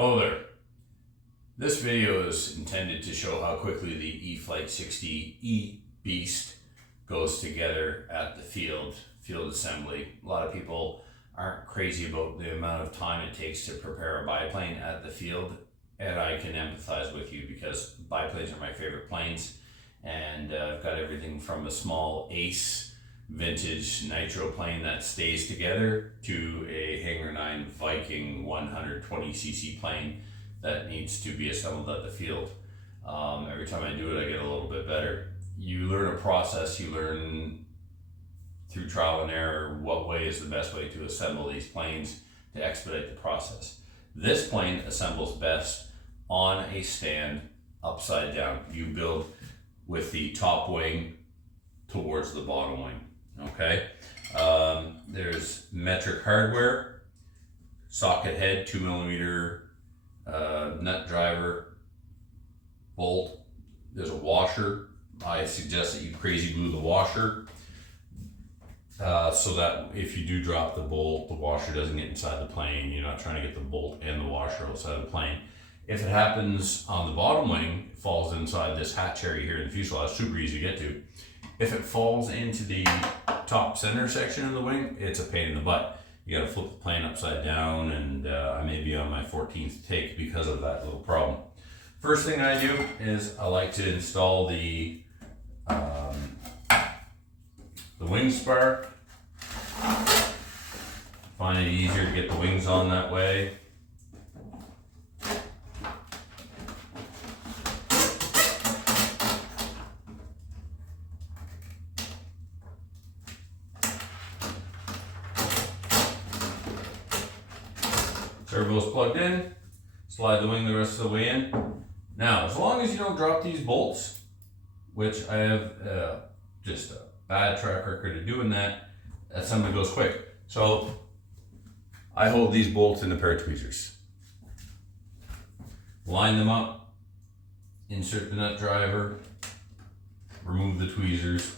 Hello there. This video is intended to show how quickly the E-Flight 60 E-Beast goes together at the field assembly. A lot of people aren't crazy about the amount of time it takes to prepare a biplane at the field, and I can empathize with you because biplanes are my favorite planes, and I've got everything from a small Ace vintage nitro plane that stays together to a Hangar 9 Viking 120cc plane that needs to be assembled at the field. Every time I do it, I get a little bit better. You learn a process, you learn through trial and error what way is the best way to assemble these planes to expedite the process. This plane assembles best on a stand upside down. You build with the top wing towards the bottom wing. Okay, there's metric hardware, socket head, 2mm nut driver, bolt. There's a washer. I suggest that you crazy glue the washer so that if you do drop the bolt, the washer doesn't get inside the plane. You're not trying to get the bolt and the washer outside the plane. If it happens on the bottom wing, it falls inside this hatch area here in the fuselage, super easy to get to. If it falls into the top center section of the wing, it's a pain in the butt. You gotta flip the plane upside down, and I may be on my 14th take because of that little problem. First thing I do is I like to install the wing spar. Find it easier to get the wings on that way. Servo's plugged in, slide the wing the rest of the way in. Now, as long as you don't drop these bolts, which I have just a bad track record of doing that assembly goes quick. So I hold these bolts in a pair of tweezers. Line them up, insert the nut driver, remove the tweezers,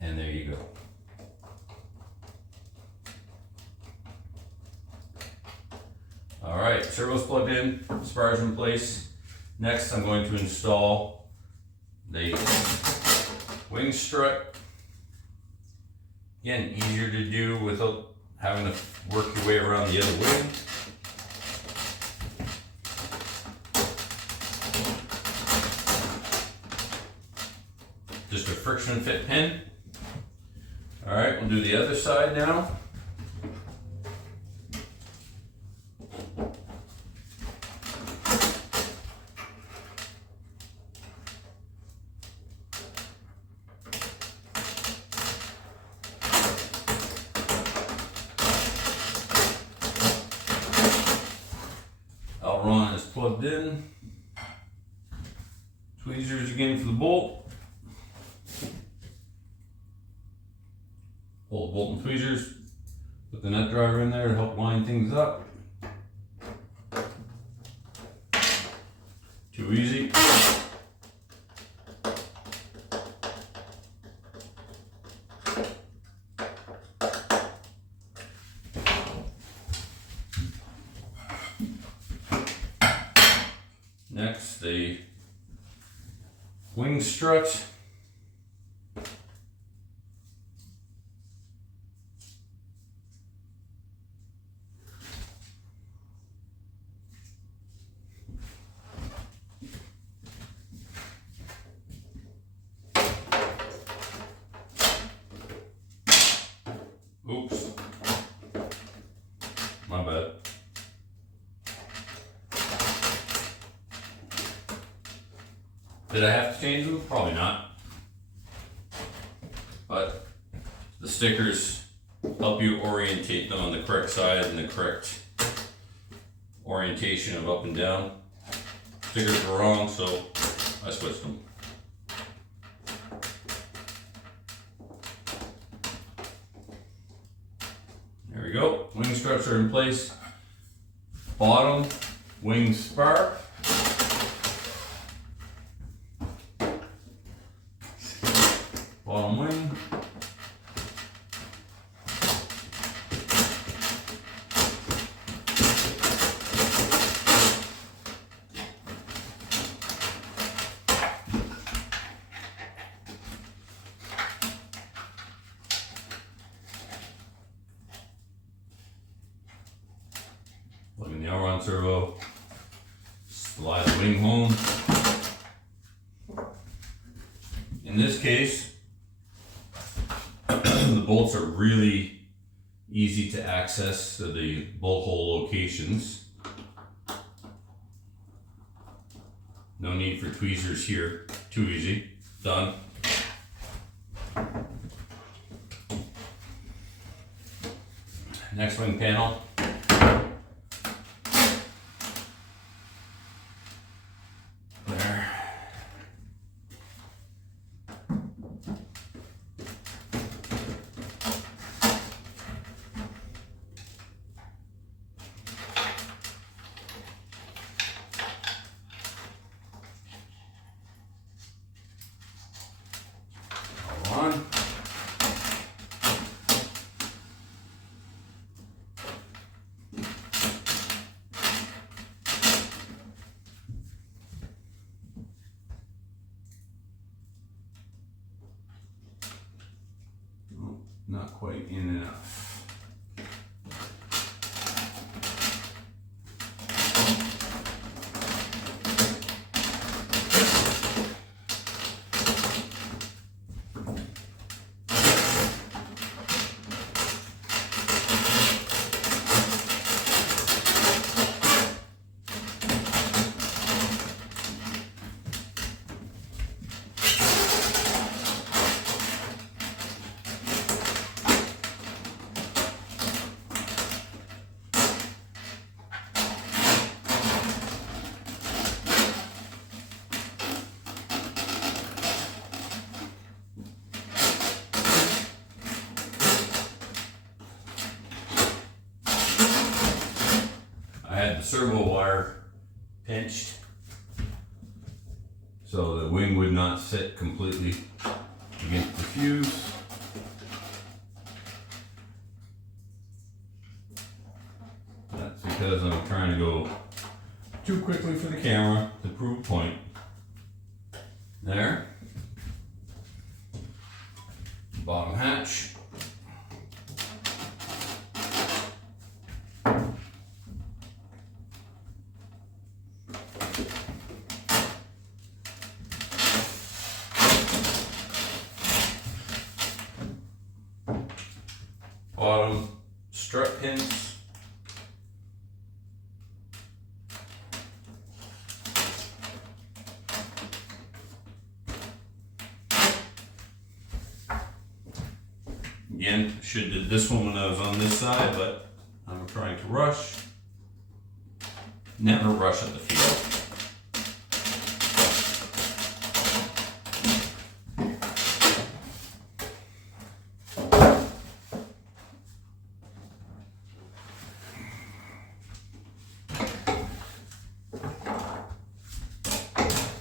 and there you go. All right, servo's plugged in, spars in place. Next, I'm going to install the wing strut. Again, easier to do without having to work your way around the other wing. Just a friction fit pin. All right, we'll do the other side now. Run is plugged in. Tweezers again for the bolt. Pull the bolt and tweezers. Put the nut driver in there to help line things up. Too easy. Next, the wing strut. Oops, my bad. Did I have to change them? Probably not. But the stickers help you orientate them on the correct side and the correct orientation of up and down. Stickers were wrong, so I switched them. There we go. Wing struts are in place. Bottom wing spar. Bottom wing. Now we're on servo. Slide the wing home. In this case, the bolts are really easy to access to the bolt hole locations. No need for tweezers here. Too easy. Done. Next wing panel. There. Hold on. Not quite in enough. I had the servo wire pinched so the wing would not sit completely against the fuse. That's because I'm trying to go too quickly for the camera to prove a point. There. Bottom hatch. Bottom strut pins. Again, should have did this one when I was on this side, but I'm trying to rush. Never rush at the field.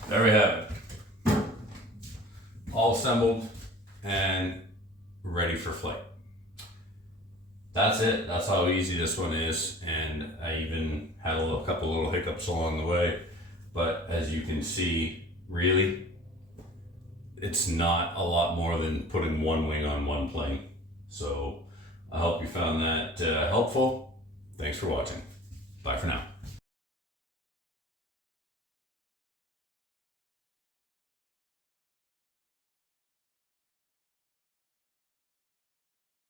There we have it. All assembled and ready for flight. That's it. That's how easy this one is. And I even had a couple little hiccups along the way. But as you can see, really, it's not a lot more than putting one wing on one plane. So I hope you found that helpful. Thanks for watching. Bye for now.